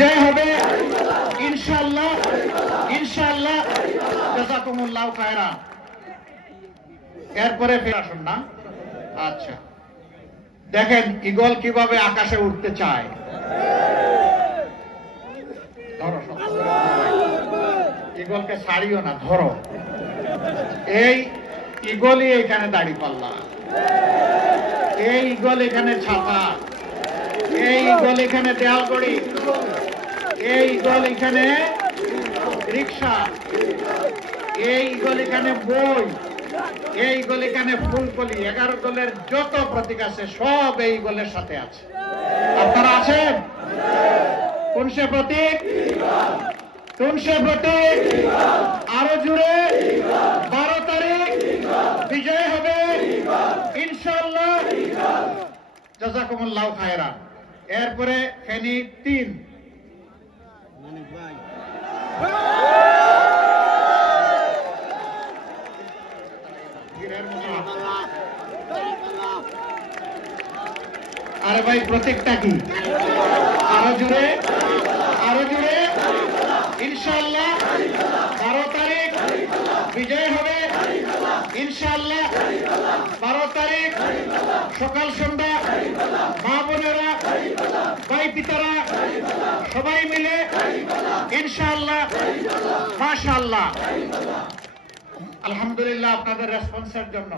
বিজয় হবে ইনশাআল্লাহ, ইনশাআল্লাহ। জাযাকুমুল্লাহ খায়রান। এরপরে ফের আসুন না। আচ্ছা, দেখেন ঈগল কিভাবে আকাশে উঠতে চায়। ধরো, ঈগলকে ছাড়িও না, ধরো। এই ঈগলই এখানে দাঁড়িপাল্লা, এই ঈগল এখানে ছাতা, এই ঈগল এখানে দেয়ালগড়ি, এই ঈগল এখানে রিক্সা, এই ঈগল এখানে বই, এই ঈগল এখানে ফুলকলি। 11 দলের যত প্রতীক আছে সব এই ঈগলের সাথে আছে। আপনারা আছেন? কোন সে প্রতীক? কোন সে প্রতীক? আরো জুড়ে 12 তারিখ বিজয় হবে ইনশাআল্লাহ। জাযাকুমুল্লাহ খায়রান। এরপরে ফেনী 3। আরে ভাই, প্রতীকটা কি? আরো জুড়ে, আরো জুড়ে ইনশাআল্লাহ। 12 তারিখ বিজয় হবে ইনশাআল্লাহ। 12 তারিখ সকাল সন্ধ্যা মা বোনেরা, ভাই পিতারা সবাই মিলে ইনশাআল্লাহ। মাশাআল্লাহ, আলহামদুলিল্লাহ আপনাদের রেসপন্সের জন্য।